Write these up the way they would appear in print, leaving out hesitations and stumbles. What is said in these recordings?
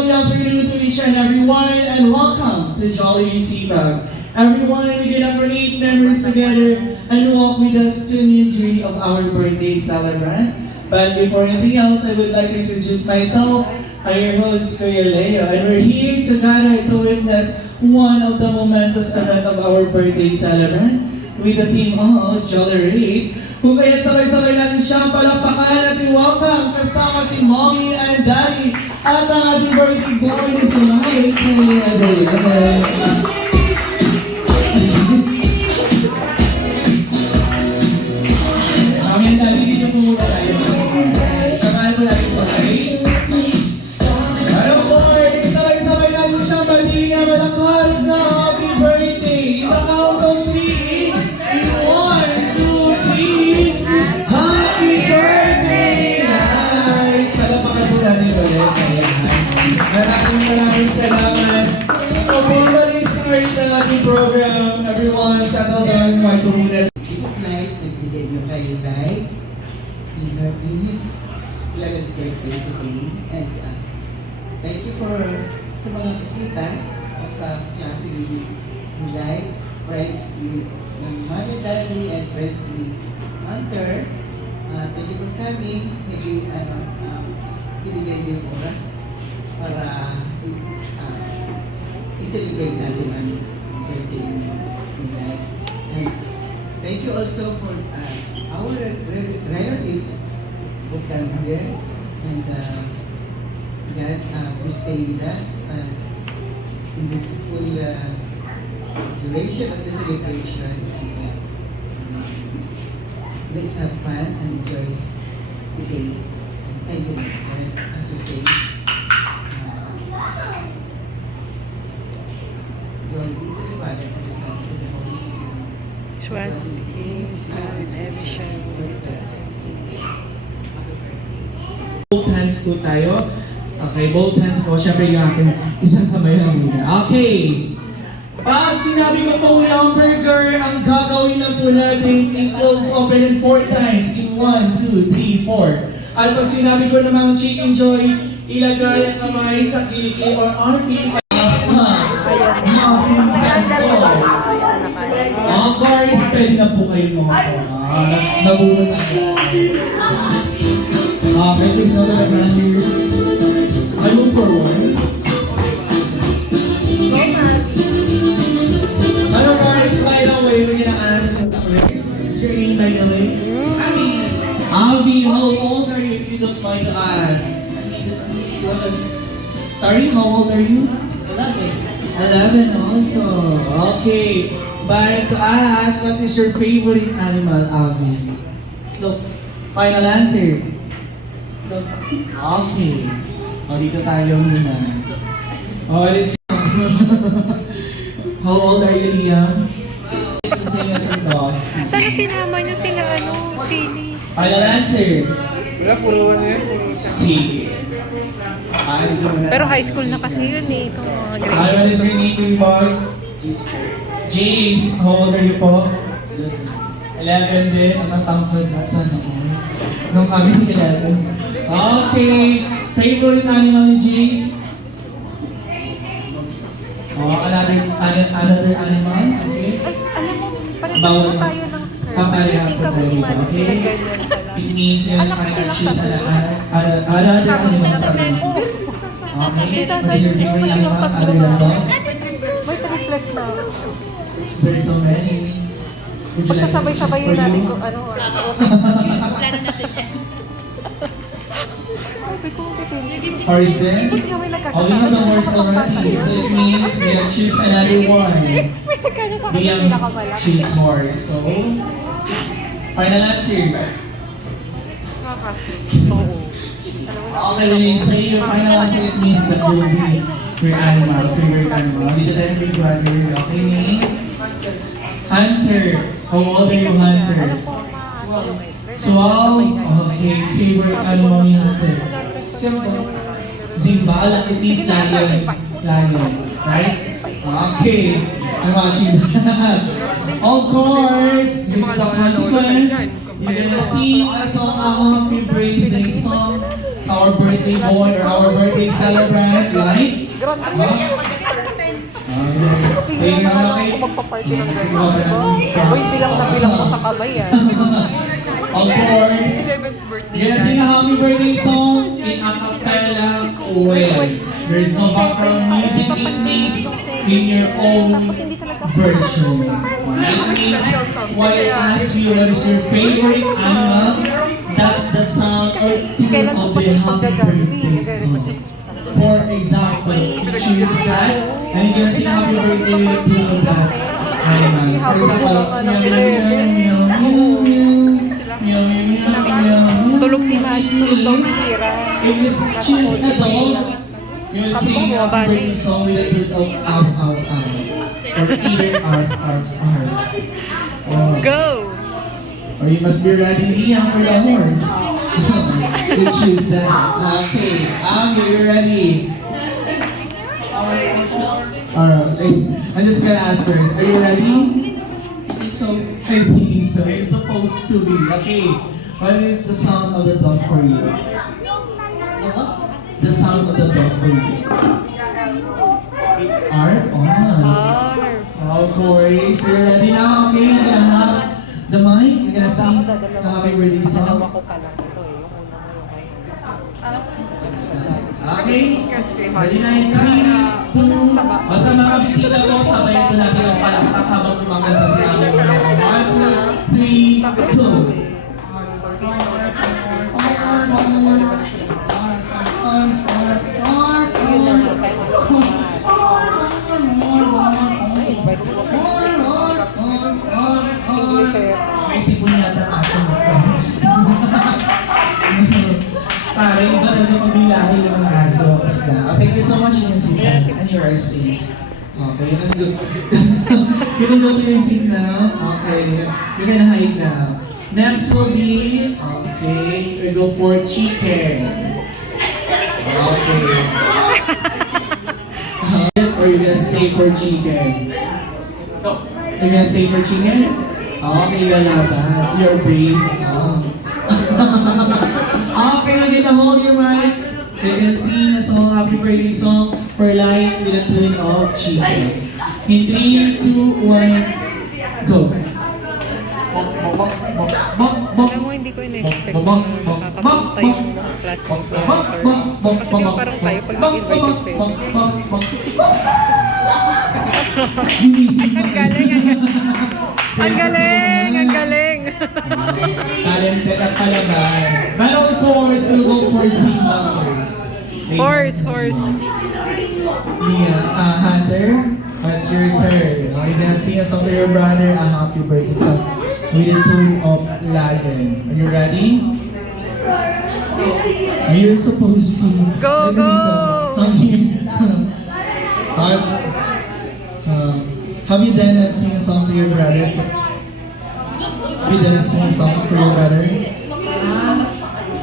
lovely afternoon to each and everyone, and welcome to Jolly Receiver. Everyone, we can create memories together and walk with us to a new journey of our birthday celebrant. But before anything else, I would like to introduce myself. I'm your host, Kuya Leo, and we're here together to witness one of the momentous event of our birthday celebrant with the theme of Jolly Race. Kung kaya't sabay-sabay natin siyang palakpakan at i-welcome kasama si Mommy and Daddy at ang ating birthday boy na si Mike Adelaide. Mommy and Daddy, dito po muna tayo. Samahan po natin sa live. Ano po, sabay-sabay natin siyang batiin na malakas na happy birthday. In the count of 3, in 1, 2, 3, happy birthday, Nay! Palapakan po natin ulit. Maraming salamat. Formally start na ating program. Everyone, settle down. Kahit muna. Live, nagbigay nyo kayo live in his 11th birthday today. And thank you for sa mga bisita sa klase ni live, friends ni Mami, Daddy, and friends ni Hunter. Thank you for coming. Maybe binigay niyo yung oras para i-celebrate natin ang birthday ni live. And thank you also for our relatives who come here, and God, please stay with us in this full duration of the celebration. And, let's have fun and enjoy the day. Thank you, and as you say, glory be to the Father, and the Son, and the Holy Spirit. Trust is in every shadow. Both hands po tayo. Okay, both hands po. Siyempre yung aking isang kamay lang muna. Okay. Pag sinabi ko po yung burger, ang gagawin lang po natin, i-close open in 4 times. In 1, 2, 3, 4. At pag sinabi ko namang chicken joy, ilagay ang kamay sa kilikili or armpit. Guys, pwede na po kayo mga nabunod na. Okay, please note that I'm here. I move forward. Hello guys, by the way, we're gonna ask what's your name by the way? Abby, how old are you if you don't mind to ask? Sorry, how old are you? 11 also. Okay. But to ask, what is your favorite animal, Abby? Look. Final answer. Look. Okay. O, dito tayo muna. Oh, let's see. How old are you, Liam? It's the same as your dogs. Sana sinama niyo sila, Chili. Final answer. Wala, puluhan niya. C. Pero high school na kasi yun itong mga grade. What is your name, boy? James. How old are you po? 11 din. Ang natangkad na. Sana ko. Nung kami 11. Okay. Favorite animal ni James? Oh, another animal? Okay. Ay, alam mo, Bawal. parang tayo ng Kapareha po tayo dito, okay? It means you can choose another animal sa amin. Okay? What is your favorite animal other than dog? May triplex na. There are so many. Would you like to choose Pagsasabay-sabay for yun natin you? kung ano. Plano natin yan. Sabi ko, Horse then? Hindi kami Oh, we have a horse already. So it means we have choose another one. May nagkano sa We akin have pinakamalaki. choose horse. So, final answer. Oo. Okay, when you say your final answer, it means that will be your animal, favorite animal. Dito tayo may brother. Okay, name? Hunter. How old are you, Hunter? 12. Okay, favorite animal ni Hunter. Zimbala, it means lion. Lion, right? Okay. I'm watching that. Of course, here's the consequence. You're gonna sing a song, a happy birthday song our birthday boy or our birthday celebrant, like? Tingnan na kayo. Magpa-party ng gano'n. Uy, bilang mo sa kamay yan. Of course, you're gonna sing a happy birthday song in a cappella way. There's no background music, it means in your own version. It means when I ask you what is your favorite animal, that's the sound or tune of the happy birthday song. For example, you choose that, and you're gonna sing happy birthday with a tune of that animal. For example, meow, meow, meow, meow, meow. Tulog si Matt, tulog daw si Sira. If you choose a dog, you'll sing a birthday song with a tune of ow, ow, ow. Or either arf, arf, arf. Or, Go! or you must be ready, Liam, for the horse. You choose that. Okay, you're ready. Alright, I'm just gonna ask first. Are you ready? So, I think so. You're supposed to be. Okay. What is the sound of the dog for you? The sound of the dog for you. Arf? Oh, Corey. So you're ready now? Okay, you're gonna have the mic. You're gonna sing the happy birthday song. Okay. Ready na in 3, 2, basta mga bisita ko, sabayin ko natin ang palakpak habang kumamanta sa amin. 1, 2, 3, 2. May sipon yata ang aso mo. Pare, iba na yung pagbilahi ng mga aso. Basta. Thank you so much, Yansita. And you are safe. Okay, you can go. You can go to your seat now. Okay, you can hide now. Next will be, okay, we go for chicken. Okay. Or you're gonna stay for chicken? No. You're gonna stay for chicken? Okay, lalaban. You're brave. Okay, we're gonna hold your mic. You can sing a song, happy birthday song for life with a tune of chicken. In 3, 2, 1, go. Alam mo, hindi ko in-expect na nakakapunta yung mga classmate ko. Kasi yung parang tayo pag nag-invite yung pwede. Ang galing, ang galing, ang galing. Talented at palaban. But of course, we'll go for Simba first. Horse. Mia, Hunter, it's your turn. You're gonna sing a song to your brother, a happy birthday song with the tune of Lion. Are you ready? You're supposed to. Go! Come here. Have you done sing a song to your brother? Have you done sing a song for your brother?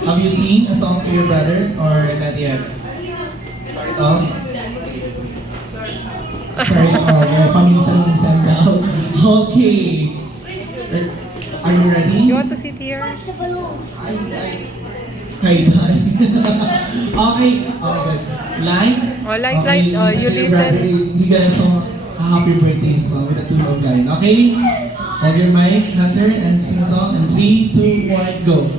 Have you seen a song to your brother or not yet? Oh? Sorry, paminsan-minsan daw. Okay. Are you ready? You want to sit here? Hi, okay. Good. Line? Oh, like, you your brother. listen. He gonna song a happy birthday song with a tune of line. Okay? Hold your mic, Hunter, and sing a song. And 3, 2, 1, go.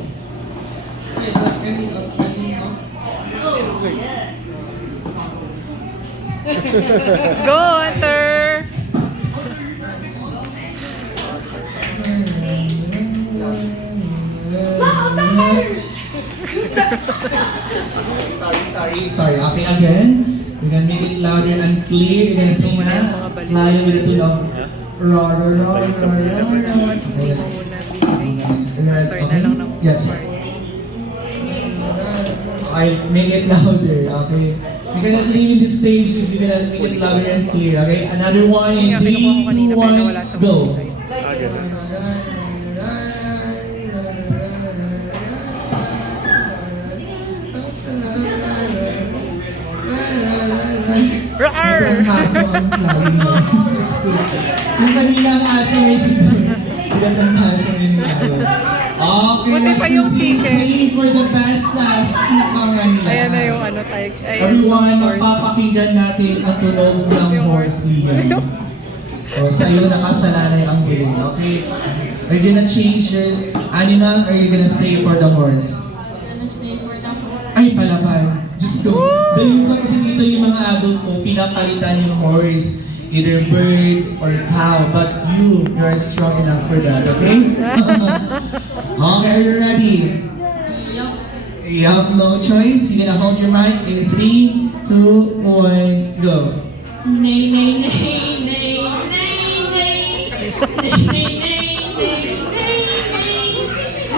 Go, Hunter! Sorry. Okay, again. You can make it louder and clear. You can sing na line with a tune of roar. After na lang ng Yes. I make it louder, okay? You cannot leave the stage if you cannot make it louder and clear, okay? Another one in 3, 2, 1, go! Roar! Yung aso ang lagi mo. Diyos ko. Yung kanina ang aso may siguro. Ilan ng aso yung nilalaw. Okay, Buti let's pa yung proceed. ticket. Save for the best last. Ika nga nila. Ayan na yung ano tayo. Everyone, magpapakinggan natin ang tunog ng horse liyan. O, sa'yo nakasalalay ang brain, okay? Are you gonna change your animal or are you gonna stay for the horse? Gonna stay for the horse. Ay, palaban. Diyos ko. Dahil usually kasi dito yung mga adult mo, pinapalitan yung horse. Either bird or cow. But you're strong enough for that, okay? Okay, are you ready? Yup. You have no choice. You're gonna hold your mic in 3, 2, 1, go. Nay, nay, nay, nay, nay, nay. Nay, nay, nay, nay, nay, nay.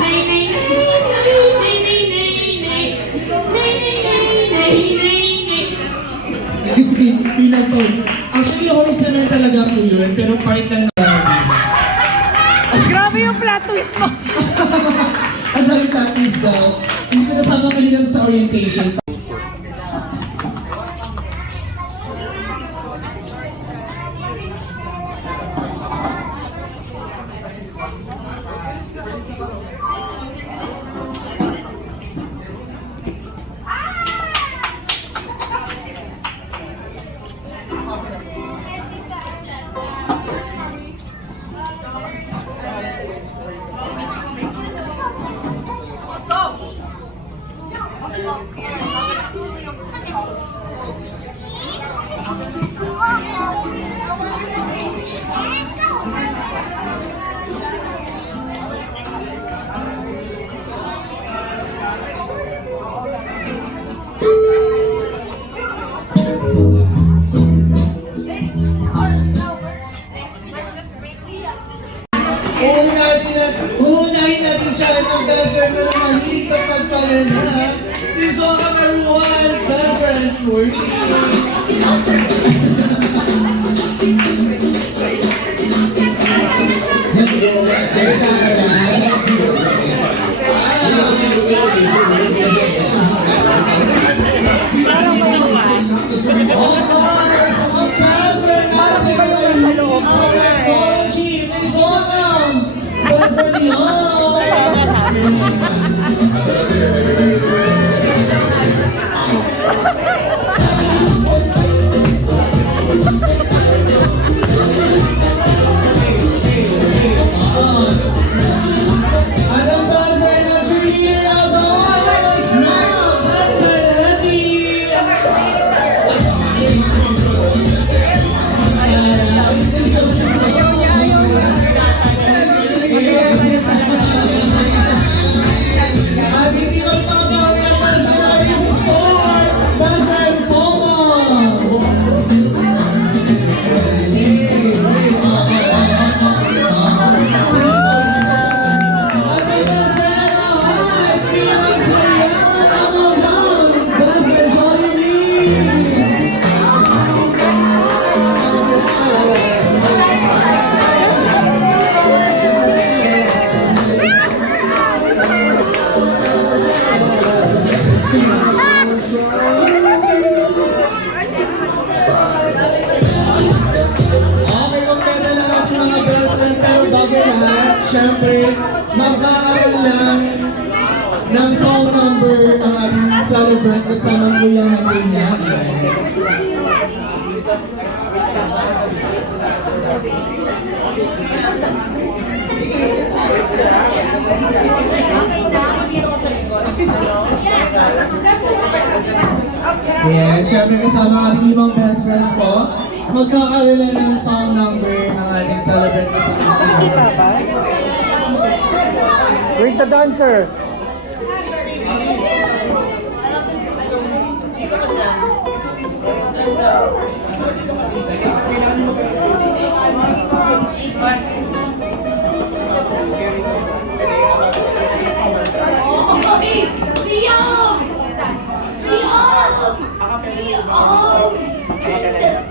Nay, nay, nay, nay, nay, nay, nay. Nay, nay, nay, nay, nay, nay. Pinatog. Actually, horse naman talaga po yun, pero part lang na. Grabe yung plot twist mo. Ang dami practice daw. Hindi ko nasama kanina sa orientation. Uunahin natin siya ng best friend na naman hilig sa pagpalala. Please welcome everyone, best friend Courtney. Siyempre, magkakaroon lang ng song number ang ating celebrant kasama ko yung natin niya. Yeah, siyempre kasama ang ating ibang best friends po. Magkakaroon lang ng song number ang ating celebrant kasama ko. With the dancer.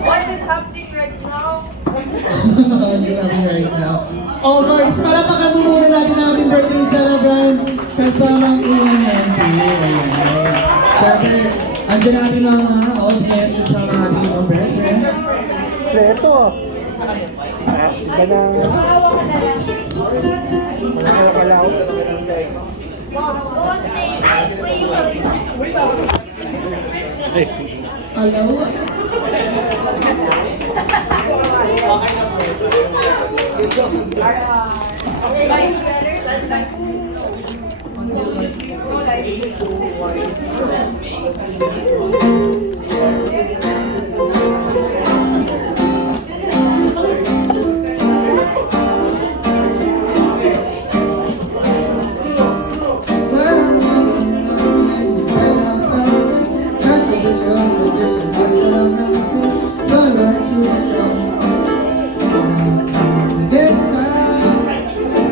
What is happening right now? Right now. Oh guys, palapakan mo muna natin ang ating birthday celebrant kasama ang Kuya Henry. Siyempre, andyan natin ang audience kasama ang ating ibang best friend. Ito. Iba na. Hello?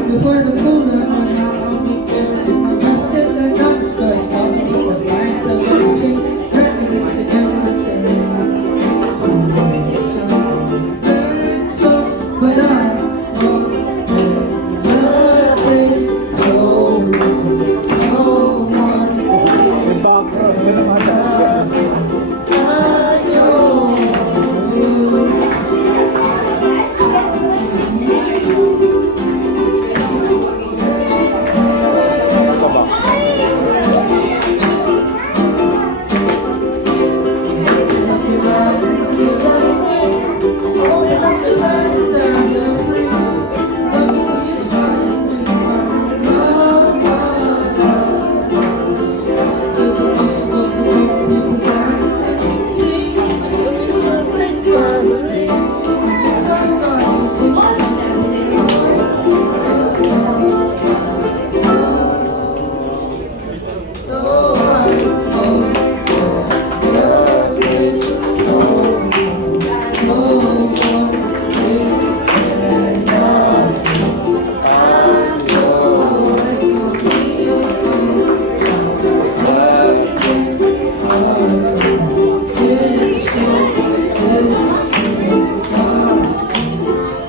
Before the cooler run out, I'll be there with my baskets and guns. Start stopping with the lines of everything. Reckoning together, so, but I won't hesitate. No one.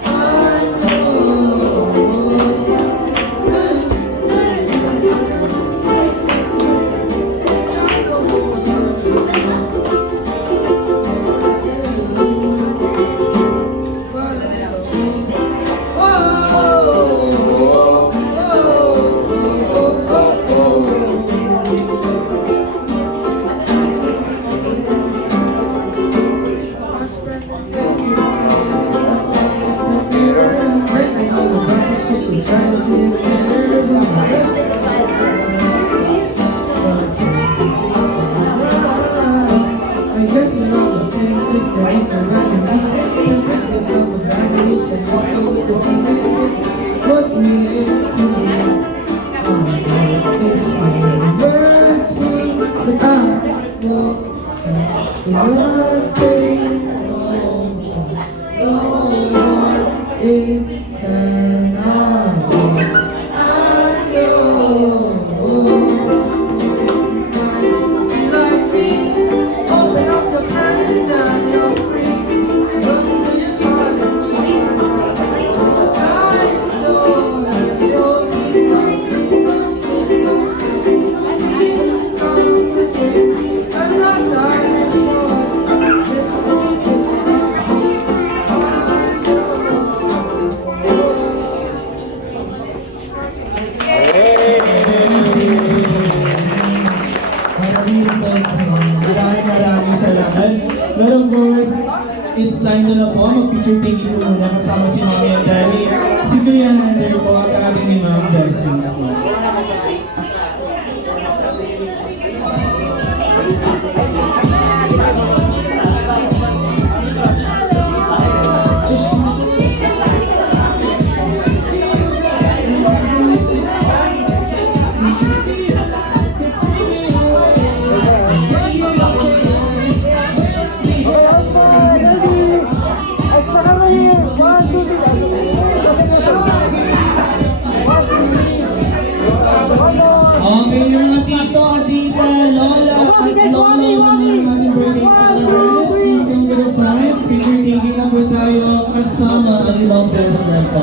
I know. I guess you're not the same place that ain't no random reason. Prevent yourself from vanities and just go with the season. It's what we aim to do. It's universal, but I know it's nothing. No one it cannot be. I know. See like me. Open up your hands and now you're free. Look into your heart and you find out the sky is lower. So please don't, please don't, please don't, please don't come with me. As I die before this Maraming salamat. But of course, it's time na po. Mag-picture taking po muna kasama si Mami and Daddy. Si Kuya Hunter po at ang ating ni Ma'am Versus po. Okay, yung mga tito, tita, lola, at lolo ng mga ating birthday celebrant, please come to the front. Picture taking na po tayo kasama ang Love Best Friend po.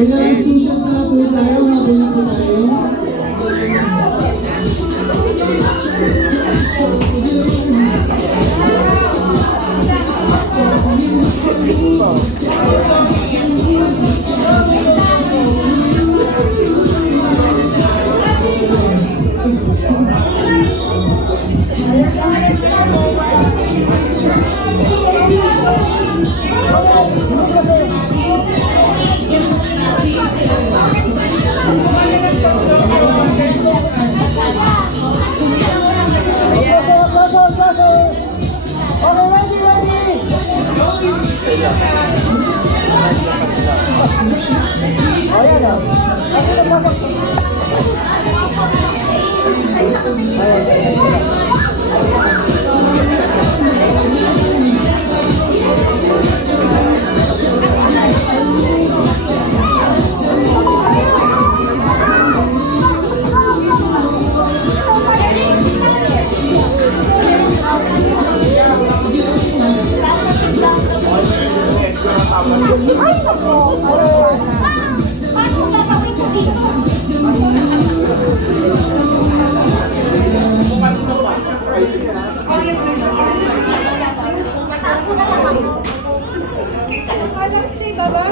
May last two shots na po tayo. Habol na po tayo.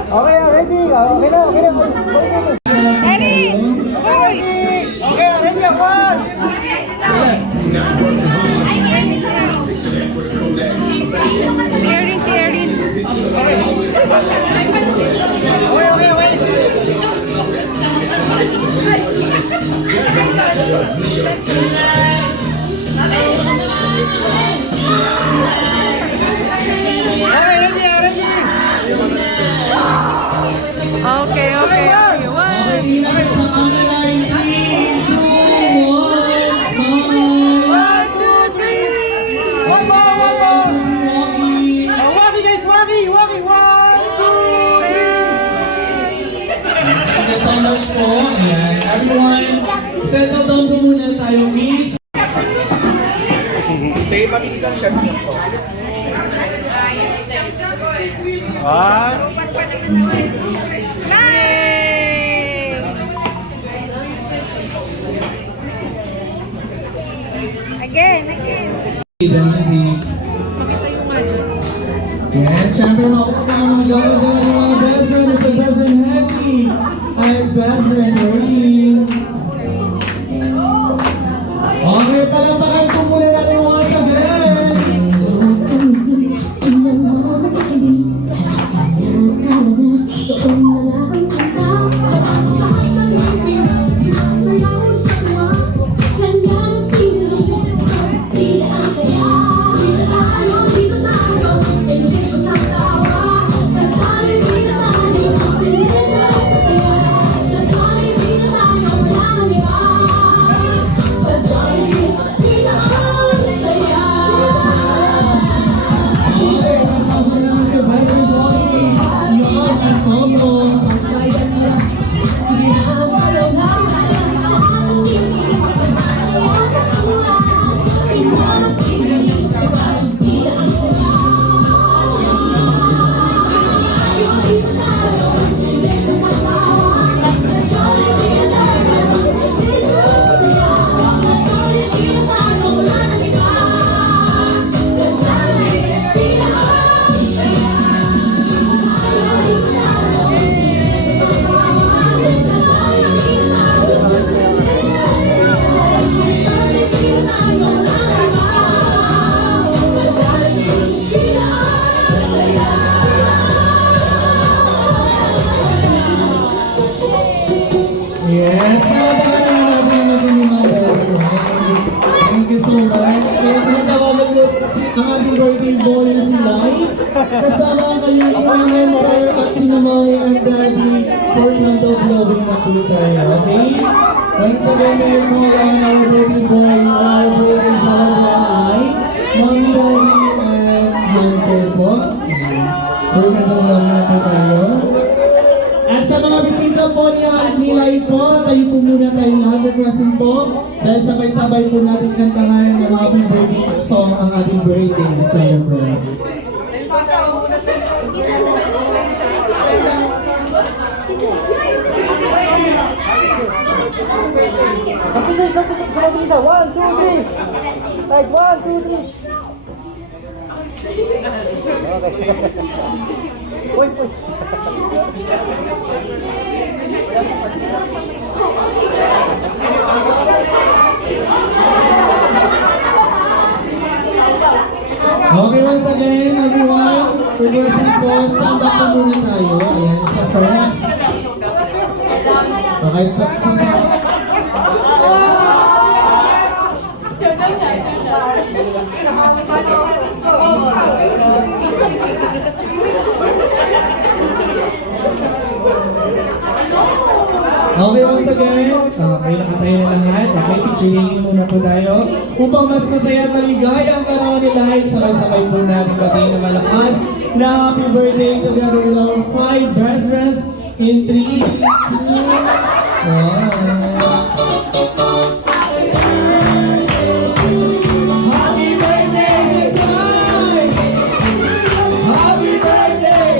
Okay, ready. Okay na, okay na. Eric! Uy! Okay, ready ako. Si Erin. Okay, okay. Sige, one. Okay, next sa camera in 3, 2, 1, smile! 1, 2, 3. One more. Walkie! Waki guys, waki. 1, 2, 3. Thank you so much po. Ayan, everyone, settle down po muna tayo, please. Sige, mabilis ang shots niyo po. 1. Yay! Again. Makita yung nga dyan. Yan, syempre makuha ang mga gawin ng mga best friend sa best friend Happy at best friend Doreen. Okay, palapakan po muna natin yung mga sabi. Yes, palapakan naman natin ang ating mga best friend. Thank you so much. Kaya tinatawagan ko ang ating birthday boy na si Lai. Kasama kayo yung mentor at si Mami and Daddy Portland of Loving na po tayo, okay? Once again, may call on our birthday boy, our birthday celebrant Lai, Mami, Daddy, and mentor po. Portland of Loving na po tayo. At sa mga bisita po ni Lai po, tayo po muna tayong lahat requesting po dahil sabay-sabay po natin kantahan ng happy birthday song ang ating birthday celebrant. Isa. 1, 2, 3. Like 1, 2, 3. Wait. Okay, once again, everyone, requesting po, stand up po muna tayo. Ayan, sa friends. Okay, okay, once again, okay, nakatayo na lahat. Okay, picturing muna po tayo. Upang mas masaya at maligaya ang karawang nila, sabay-sabay po natin batiin na malakas na happy birthday together with our 5 best friends in 3, 2, 1. Happy birthday, Sisay! Happy birthday!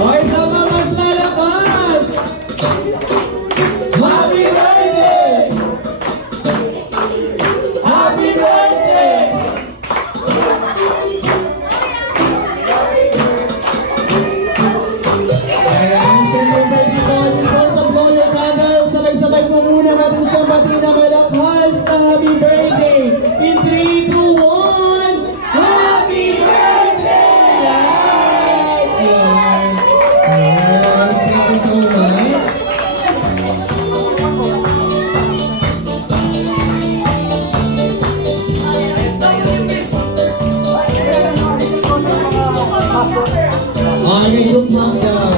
Okay, sama mas malakas! Happy birthday! Happy birthday! Ayan, siyempre birthday po. Because of blow your candle, sabay-sabay po muna natin siyang bati na malakas na happy birthday! In 3, 2, 1, happy birthday! Ayan. Yes, thank you so much. Okay, group countdown.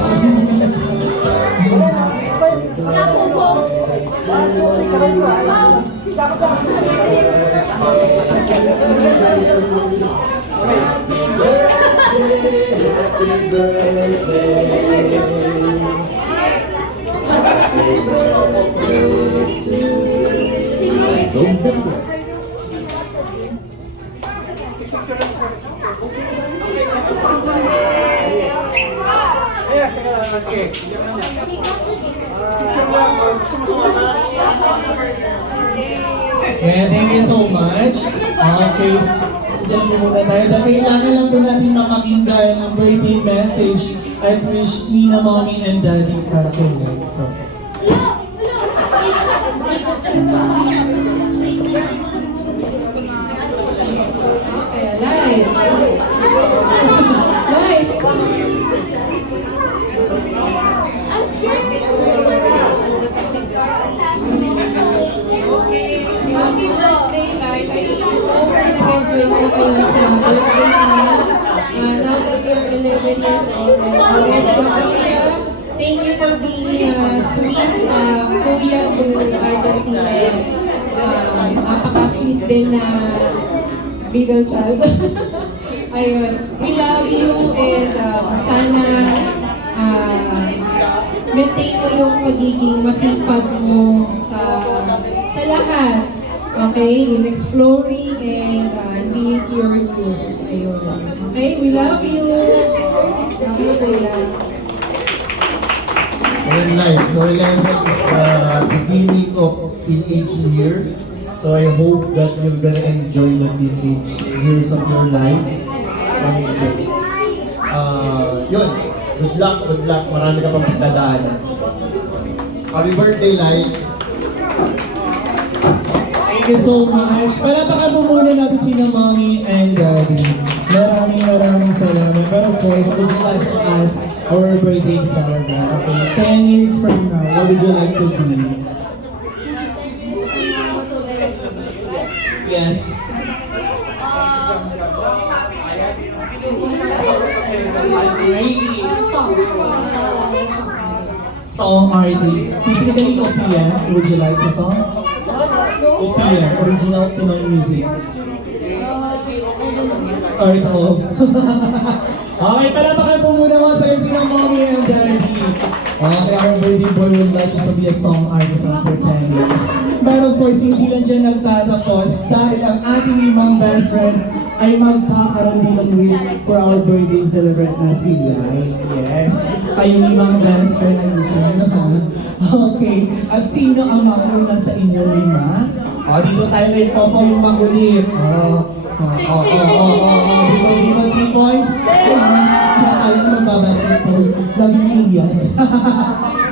Yeah, thank you so much. Okay, dyan po muna tayo. Dahil kailangan lang po natin mapakinggan ang birthday message at wish Nina, Mommy, and Daddy para kay Lito. Happy birthday, Light. I hope na nag-enjoy ko kayo sa birthday mo. Now that you're 11 years old and already a kuya, thank you for being a sweet kuya to Justin. Napaka-sweet din na middle child. Ayun, we love you and sana maintain mo yung pagiging masipag mo sa lahat. Okay? In exploring and being curious. Ayun. Okay? We love you. Love you, kuya. Well, nice. So 11 is the beginning of teenage year. So I hope that you're gonna enjoy the teenage years of your life. And yun. Good luck. Marami ka pang pagdadaanan. Happy birthday, Light. Thank you so much. Palatakan mo muna natin sina Mommy and Daddy. Maraming salamat. But of course, would you like to ask our birthday celebrant? Okay, 10 years from now, what would you like to be? 10 years from now, what would I like to be? Yes. Great. Song artist. Specifically OPM, would you like the song? OPM, original Pinoy music. Sorry to all. Okay, palatakan po muna mga sa sila Mommy and Daddy. Okay, our baby boy would like to be a song artist for 10 years. But of course, hindi lang dyan nagtatapos dahil ang ating limang best friends ay magkakaroon din ng wish for our birthday celebrant na si Lai. Yes. Kayo ni mga best friend ang isa na. Okay. At sino ang mauna sa inyo lima? O, dito tayo kay Popo yung makulit. Dito 3 points. Akala ko magbabasketball. Laging iyas.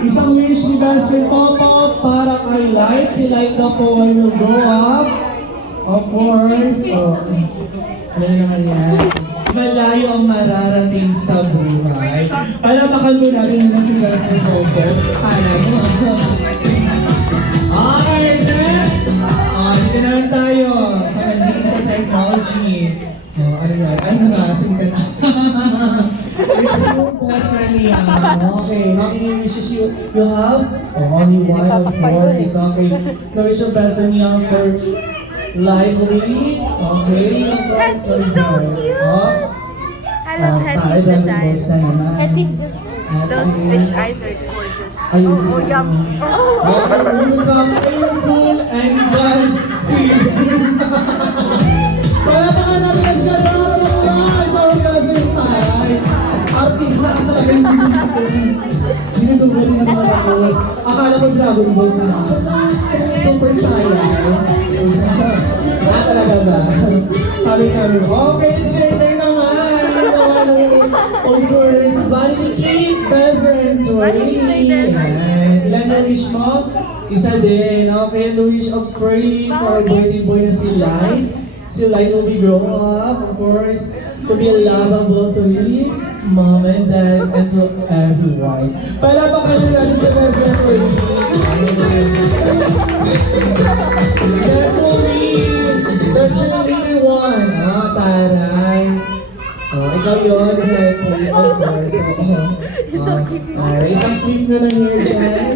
Isang wish ni best friend Popo para kay Light. Si Light na po ay will grow up. Of course. Ano naman yan? Malayo ang mararating sa buhay. Palapakan mo natin na si best friend Popo. Kala mo. Okay, next! Dito naman tayo sa mahilig sa technology. Ano yan? Ano nga? Sing ka na. It's your best friend niya. Okay, how many wishes you have? Only one, of course. Okay. No wish your best friend niya for lively. Okay, of course. He's so cute. I love Hetty's design. Hetty's just, those fish eyes are gorgeous. Ayun Oh, yum. Welcome, beautiful and God. Palapaan natin sa guys! Our cousin Tay. Artista ka sa lagay ng Dinudugo din naman ako. Akala ko Dragon Ball sila. Super Saiyan. Talaga ba? Kami. Okay, share naman. Also, Vanity Kate, Bezer, and Tori. Ilan na wish mo? Isa din. Okay, the wish of praying for our birthday boy na si Light. Si Light will be grown up, of course, to be lovable to his mom and dad and to everyone. Palapakan nyo natin sa Bezer for me. That's only the cheerleader one. Taray. Ikaw yun, Hetty, of course. Isang clip na ng hair dyan.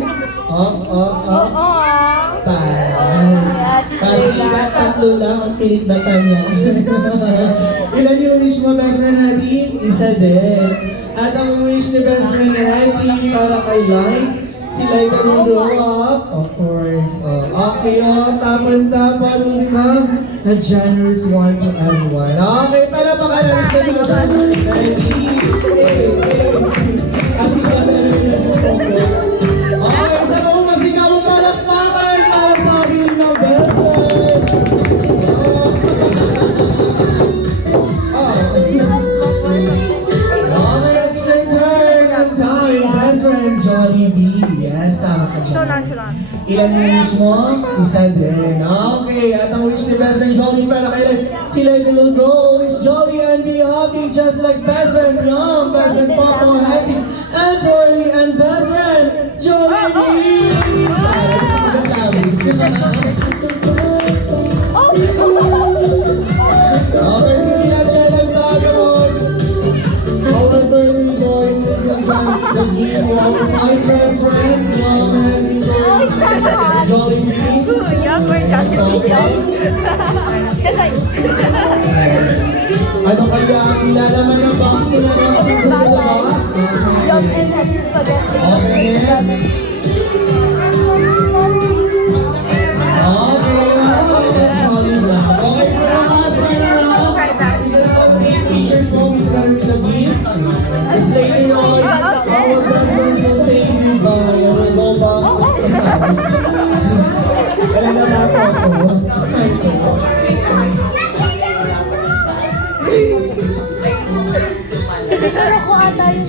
Taray. Partida, 3 lang ang pilit bata niya. Ilan yung wish mo, best friend Hetty? Isa din. At ang wish ni best friend Hetty para kay Light, si Light will grow up, of course. Okay, tapan-tapan will become a generous one to everyone. Okay, palapakan natin sa mga sa Hetty. Kasi ba na rin sa Popo? Okay, sa mga masigawang palakpakan para sa akin ng best friend. Okay, it's your turn. Ang time, best friend Jollibee. Yes, tama ka dyan. So nonchalant. Ilan yung wish mo? Isa din. Okay, at ang wish ni best friend Jolly para kay sila will grow always jolly and be happy just like best friend Yum, best friend Popo, Hetty, and Tori, and best friend Jollibee! Okay, sige na siya ng vlogos. Our birthday boy, the game of my best friend Yum and Jollibee. Yum or Ano kaya ang ilalaman ng box nila ng susunod na box? Yum and Hetty spaghetti. Okay. Okay, for us, teacher ko, we carry the gift. As later on, our best friends will say goodbye and we'll go back. Kaya naman ako. Tituro ko ata yun.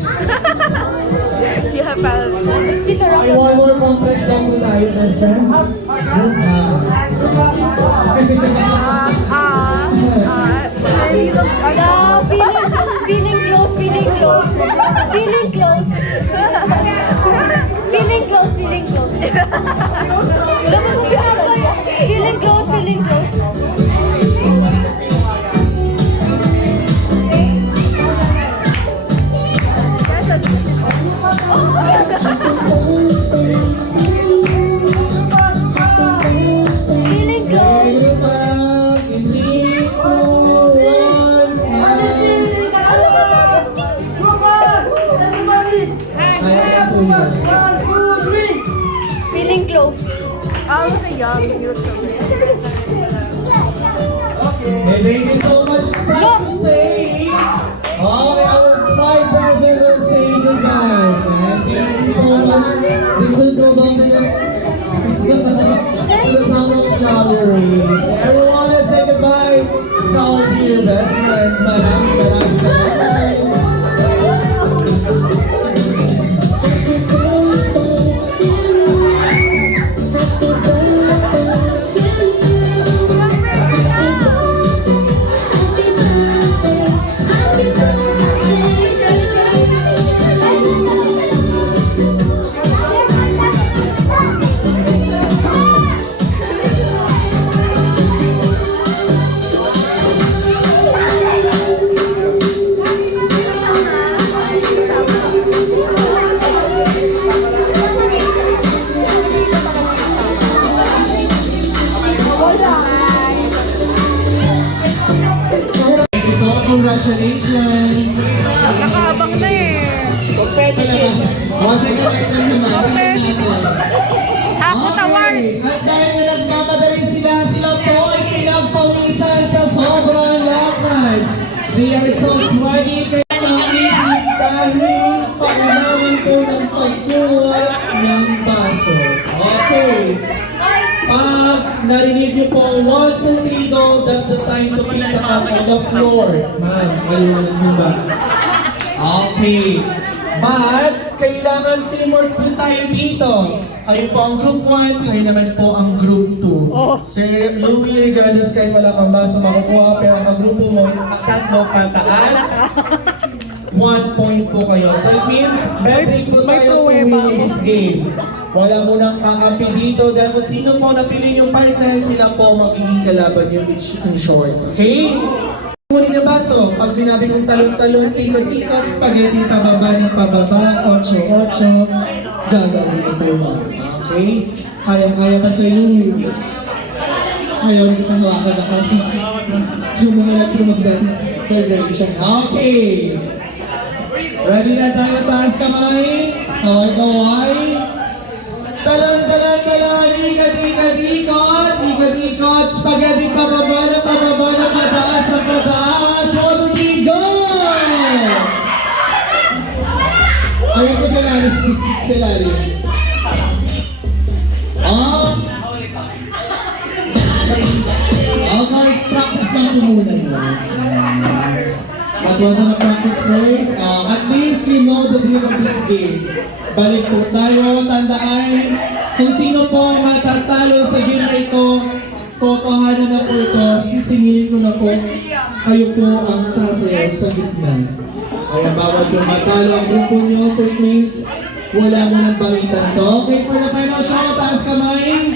Yeah, parang. It's tituro Ay, ko. one more compress lang po tayo, best friends. Feeling close. Feeling close. Feeling close. Dapat mo ginagawa yun. Feeling close. Feeling close. Feeling close. I was a young. You look so good. Hey, thank you so much. Okay, our flight president will say goodbye. And thank you so much. We will go back to the town of Jolly Rees. Everyone, let's say goodbye to our dear best friends. Maraming salamat. So, congratulations! Nakaabang na eh. Kasi ka-letter naman. Ako tawar. At dahil na nagmamadali sila po ay pinagpawisan sa sobrang lakad. They are so smarty kaya maisip dahil pangalaman ko ng pagkuha ng baso. Okay. Pag narinig niyo po 1, 2, 3 go, that's the time to pick the cup on the floor. Ma'am, ayun mo ba? Okay. But, kailangan teamwork po tayo dito. Kayo po ang group 1, kayo naman po ang group 2. Sir Louie, regardless kayo wala kang baso makukuha, pero ang grupo mo, tatlo pataas, 1 point po kayo. So it means, better po tayo to win this game. Wala mo nang kakampi dito dahil kung sino po napili yung partner, sila po magiging kalaban yung in short. Okay? Muli na baso, pag sinabi kong talon-talon, ikot-ikot, spaghetti pababa ng pababa, 8-8, gagawin ito mo. Okay? Kaya-kaya ba sa iyo? Ayaw kita hawakan ako. Yung mga nagpumagdati, vibration. Okay! Ready na tayo, taas kamay? Kaway-kaway? Talon-talon-talon, ikot-ikot-ikot, ikot-ikot, spaghetti pababa ng pataas sa pataas, 1, 2, 3, go! Ayun ko sa lari. Guys, practice lang po muna yun. What was on practice first? At least you know the deal of this game. Balik po tayo, tandaan kung sino po ang matatalo sa game na ito, totohanan na po ito, sisingilin ko na po, kayo po ang sasayaw sa gitna. Kaya bawat yung matalo ang grupo nyo, so it means wala mo nang balitan to. Okay, for the final show, taas kamay.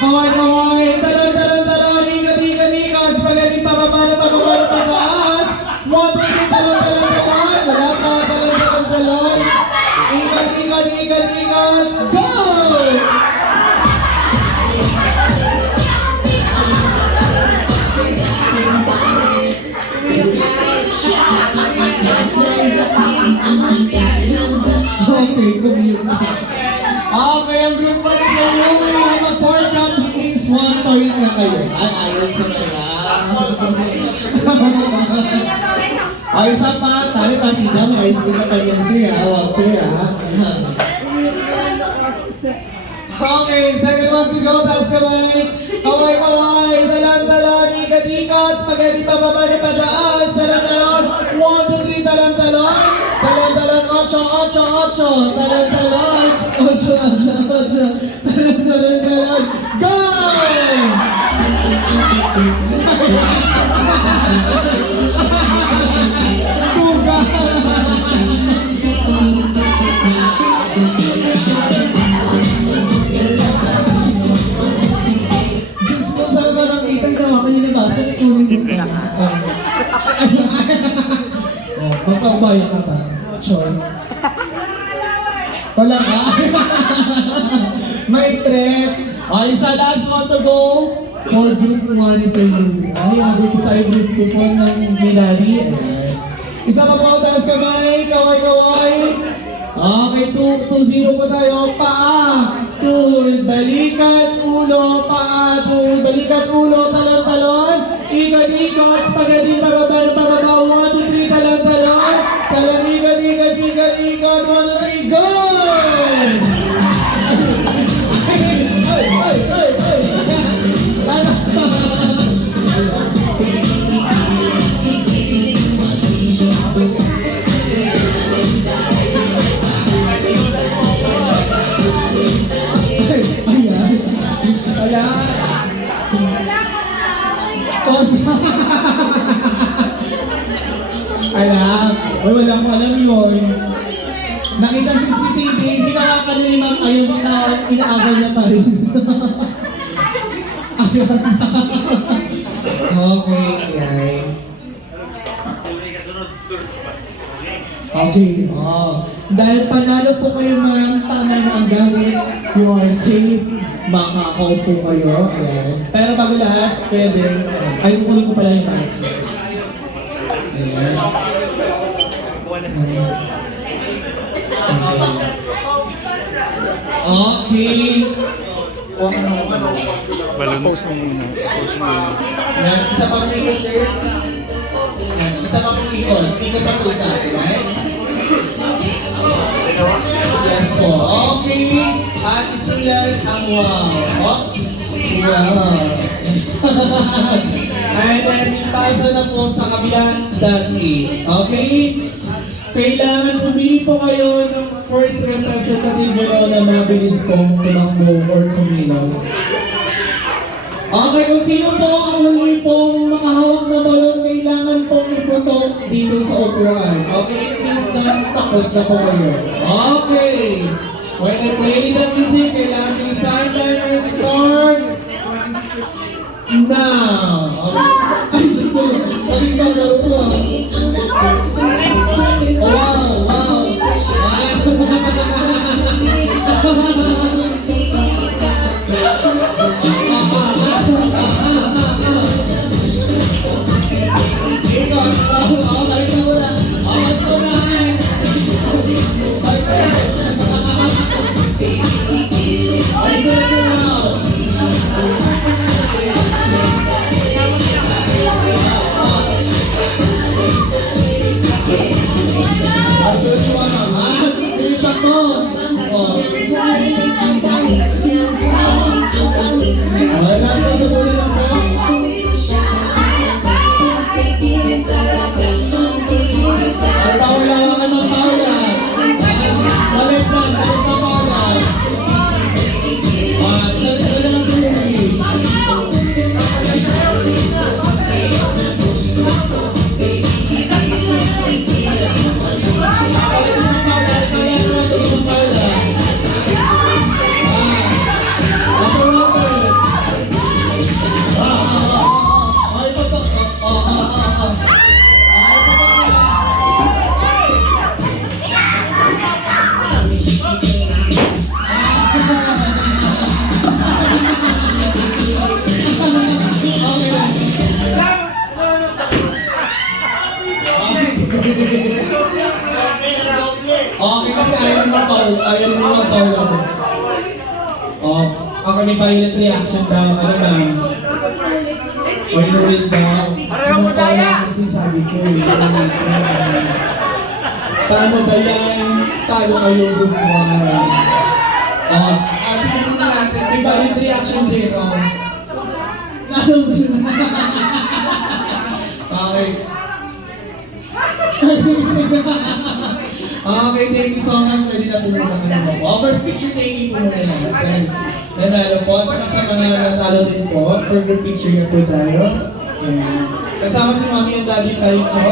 Kaway-kaway, talon-talon-talon, ikat-ikat-ikat, spaghetti pababa na pataas. 1, 2, 3, talon-talon-talon, wala pa, talon-talon-talon. Ikat-ikat-ikat-ikat, go! Okay, kumiyot na. Okay, ang group pa rin sa Louie, mag-4 cup, please 1 point na kayo. At ayos na kaya. Ay, isa pa, tayo patida, may ice cream na kanyan siya. Water, ha? Okay, second one to go, taas kamay. Kaway-kaway, talan-talan, ikat-ikat, spaghetti pababa na pataas, talan-talan, 1, 2, 3, talan-talan, talan-talan, 8, 8, 8, talan-talan, 8, 8, 8, talan-talan, go! Kuga! Magpapabaya ka pa. Sure. Wala ka? May threat. Ay, isa last one to go. For group 1 is a group. Ay, agad po tayo group 2 po ng Minari. Isa pa po, taas kamay. Kaway-kaway. Okay, 2-0 po tayo. Paa. Balikan, ulo, paa. Balikan, ulo, talon-talon. Ikot-ikot, spaghetti, pababa, 1, 2, 3, talon-talon. lang. Uy, wala ko alam yun. Nakita sa CCTV, ginawa ka ni Ma'am ayaw inaagal niya pa rin. Okay, guys. Okay, dahil panalo po kayo ma'am, tama na ang gamit, you are safe, makakaupo kayo. Ayan. Pero bago lahat, pwede, ay kukunin ko pala yung mask. Ayan. Okay. Pause mo muna. Pause mo muna. Ayan, isa pa po ikot, sir. Ayan, isa pa po ikot. Ikot na po isa, right? Yes po. Okay. At isulat ang wow. Oh. Wow. And then, ipasa na po sa kabila. That's it. Okay? Kailangan pumili po kayo ng first representative mo na mabilis pong tumakbo or kumilos. Okay, kung sino po ang huli pong makahawak na balon, kailangan pong iputok dito sa upuan. Okay, please don't, tapos na po kayo. Okay, when I play the music, kailangan bilisan timer starts now. Okay. Ay, Diyos ko, mag-isang laro po. Wow, wow. Okay, kasi ayaw naman Paul ako. Oh, ako may violent reaction daw, ano ma'am? O inulit daw. Sumapala kasi sabi ko, inulit na. Paano ba yan? Talo kayo gumbuhan. Tingnan mo na natin, may violent reaction din, Lalong sila. Okay. Okay, thank you so much. Pwede na po muna kami mo. First picture taking po muna lang. So, nanalo po. Saka sa mga natalo din po, for group picture na po tayo. Kasama si Mami and Daddy Pai po.